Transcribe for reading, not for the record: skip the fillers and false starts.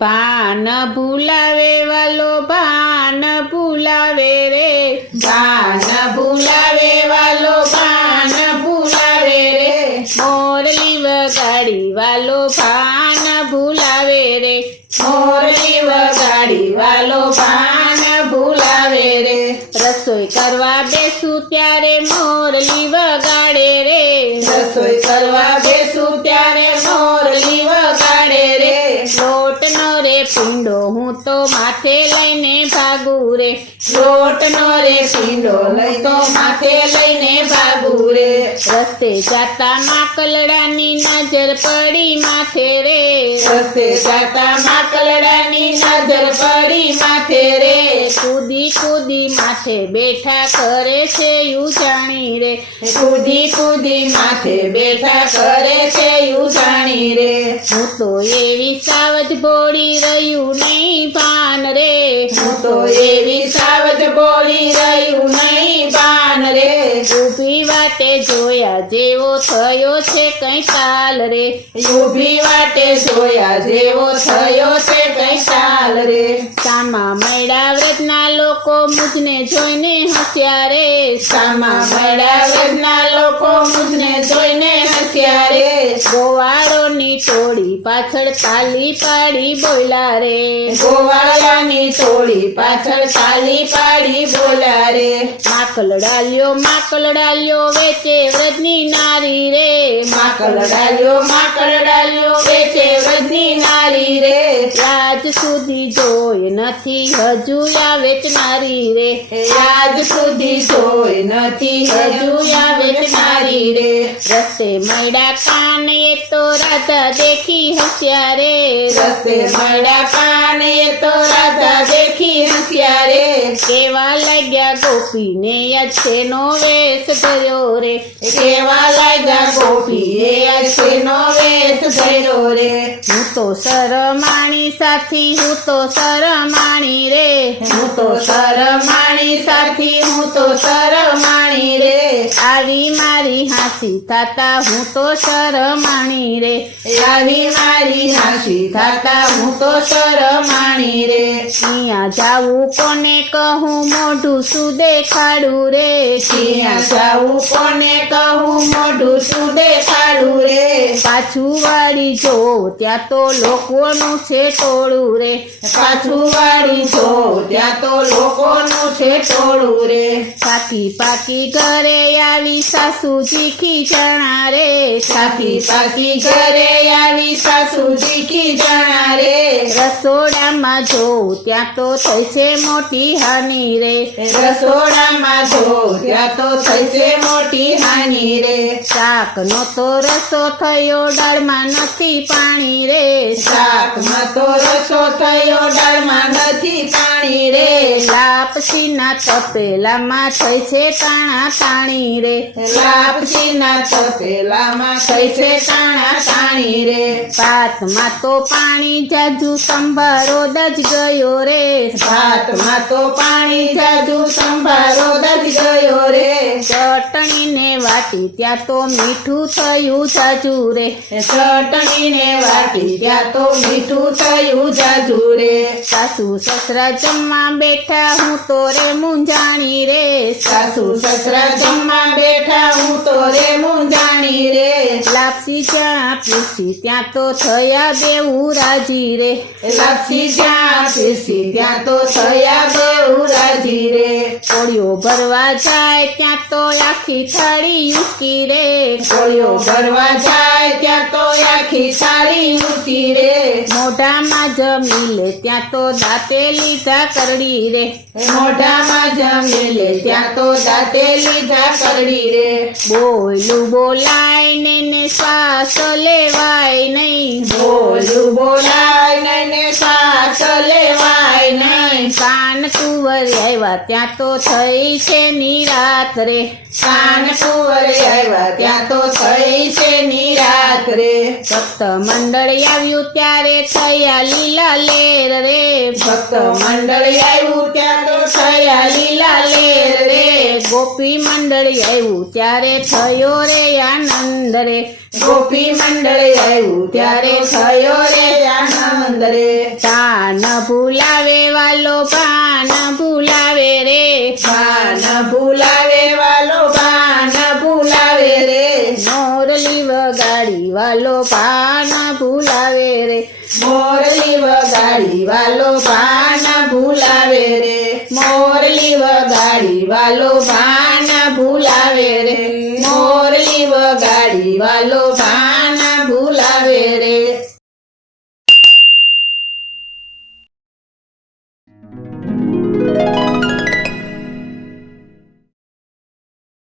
પાન ભૂલાવે વાલો પાન ભૂલાવે રે, પાન ભૂલાવે વાલો પાન ભૂલાવે રે, મોરલી વગાડી વાલો પાન ભૂલાવે રે, મોરલી વગાડી વાલો પાન ભૂલાવે રે, રસોઈ કરવા બેસું ત્યારે મોરલી વગાડે રે, રસોઈ કરવા બેસું ત્યારે મોરલી વગાડે રે, લોટનો રે પીંડો હું તો માથે લઈને ભાગું રે, લોટનો રે પીંડો લઈ તો માથે લઈને ભાગું રે, રસ્તે જાતા માકલડાની નજર પડી માથે રે, રસ્તે જાતા માકલડાની નજર પડી માથે રે, કૂદી કૂદી માથે બેઠા કરે છે ઉજાણી રે, કૂદી કૂદી માથે બેઠા કરે છે ઉજાણી રે, હું તો એવી સાવજ બોળી રહ્યું નહીં ભાન રે, હું તો એવી સાવજ બોલી રહ્યું નહીં પાન રે, ઊભી વાટે જોયા જેવો થયો છે કઈ કાલ રે, ઊભી વાટે જોયા જેવો થયો છે કઈ સાલ રે, સામા મળ્યા વ્રતના લોકો મુજને જોઈને હસ્યા રે, સામા મળ્યા વ્રતના લોકો મુજને જોઈને હસ્યા રે, ગોવાળોની ટોળી પાછળ તાલી પાડી બોલ્યા રે, ગોવાળાની ટોળી પાછળ તાલી પાડી બોલ્યા રે, માકલડાલ્યો વેચે વ્રજની નારી રે, માકલડાલ્યો વેચે વ્રજની નારી રે, આજ સુધી જોઈ નથી હજુ આ વેચનારી રે, આજ સુધી જોઈ નથી હજુ આ વેચનારી રે, રસ્તે મળ્યા કાન એ તો રાધા દેખી હસ્યા રે, રસ્તે મળ્યા પાન એ તો રાધા દેખી હસ્યા રે, કેવા લાગ્યા ગોપીને યક્ષનો વેશ ધર્યો રે, કેવા લાગ્યા ગોપીએ અક્ષનો વેશ ધર્યો રે, હું તો સરમાણી સાથી હું તો સરમાણી રે, હું તો સરમાણી સાથી હું તો સરમાણી રે, આવી મારી હાંસી થાતા હું તો સરમાણી રે, આવી મારી હાંસી થાતા હું તો સરમાણી રે, અહીંયા જાવું કોને કહું મોઢું શું દેખાડું રે, ત્યાં જાવું કોને કહું મોઢું શું દેખાડું રે, પાછું વાળી જો ત્યાં તો લોકોનું છે ટોળું રે, પાછું વાળી જો ત્યાં તો લોકોનું છે ટોળું રે, પાકી પાકી ઘરે આવી સાસુજી ખીચણા રે, પાકી પાકી ઘરે આવી સાસુજી ખીચણા રે, રસોડામાં જોઉં ત્યાં તો થઈ છે મોટી હાનિ રે, રસોડામાં જો ત્યાં તો થઈ છે મોટી હાનિ રે, શાકનો તો રસો થયો દાળમાં નથી પાણી રે, શાકમાં તો રસો થયો દાળમાં નથી પાણી રે, લાપસીના તપેલામાં થઈ છે તાણા તાણી રે, લાપસીના તપેલામાં થઈ છે તાણા તાણી રે, ભાતમાં તો પાણી જાજુ સંભારો દજ ગયો રે, ભાતમાં તો પાણી જાજુ સંભારો દજ ગયો રે, ચટણીને વાટી ત્યાં તો મીઠું થયું જાજુ રે, ચટણીને વાટી ત્યાં તો મીઠું થયું જાજુ રે, સાસુ સસરા જમવા બેઠા હું તો રે મૂંઝાણી રે, સાસુ સસરા જમવા બેઠા હું તો રે મૂંઝાણી રે, લાપસી જ્યાં પીસી ત્યાં તો થયા દેવું રાજી રે, લાપસી જ્યાં પીસી ત્યાં તો થયા બેઉ રાજી રે, કોળીઓ ભરવા જાય ત્યાં તો આખી થાળી ઉકી રે, કોળીઓ ભરવા જાય ત્યાં તો આખી થાળી ઊંચી રે, મોઢામાં જમી લે ત્યાં તો દાંતે લીધા કરડી રે, મોઢામાં જમી લે ત્યાં તો દાંતે લીધા કરડી રે, બોલું બોલાય ને શ્વાસ લેવાય નહીં, બોલું બોલાય ને શ્વાસ લેવાય નહીં, કાન કુંવર આવ્યા ત્યાં તો થઈ છે નિરાત રે, કાન કુંવર આવ્યા ત્યાં તો થઈ છે નિરાત રે, ભક્ત મંડળ આવ્યું ત્યારે થયા લીલા લેર રે, ભક્ત મંડળ આવ્યું ત્યાં તો થયા લીલા લેર રે, ગોપી મંડળ આવ્યું ત્યારે થયો રે આનંદ રે ગોપી મંડળ આવ્યું ત્યારે થયો રે આનંદ રે પાન ભૂલાવે વાલો પાન ભૂલાવે રે પાન ભૂલાવે વાલો પાન ભૂલાવે રે મોરલી વગાડી વાલો પાન ભૂલાવે રે મોરલી વગાડી વાલો પાન ભૂલાવે રે મોરલી વગાડી વાલો પાન ભૂલાવે રે મોરલી વગાડી વાલો પાન ભૂલાવે રે